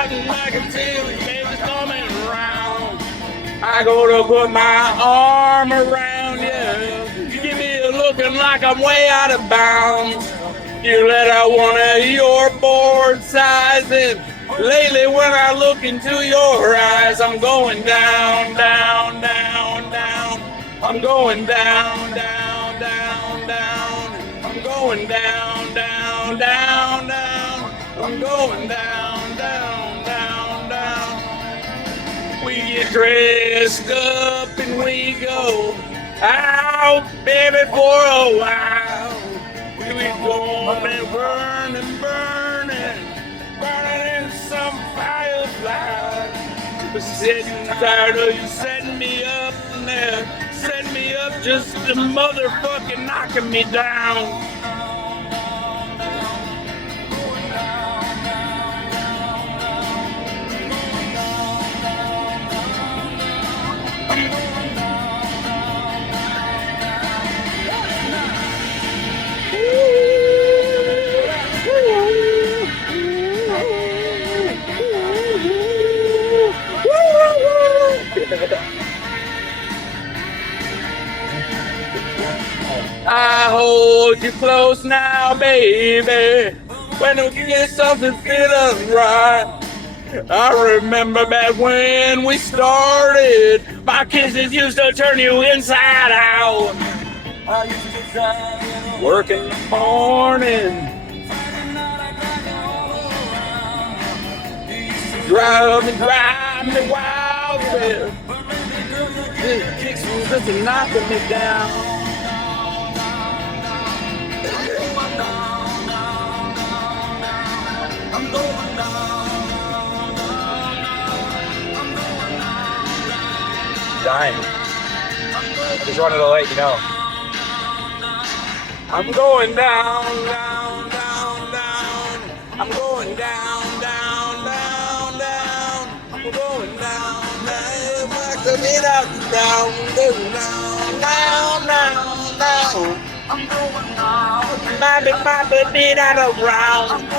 out and I can feel the baby's coming around. I go to put my arm around you. You give me a looking like I'm way out of bounds. You let out one of your bored sighs, and lately when I look into your eyes, I'm going down, down, down, down. I'm going down, down, down, down. I'm going down, down, down, down. I'm going down, down, down, down. We get dressed up and we go out, baby, for a while. We going burning, burning, burning in some firefly. But sitting tired of you setting me up there, setting me up just to motherfucking knocking me down. I hold you close now, baby. When we get something feeling right. I remember back when we started. My kisses used to turn you inside out. I used to get tired, work in the morning. Drive me wild, baby. This kicks me just knocking me down. Dying. Just wanted to let you know. I'm going down, down, down, down. I'm going down, down, down, down. I'm going down, down. Back to me down, down, down, down, down, down. I'm going down. Might be down around.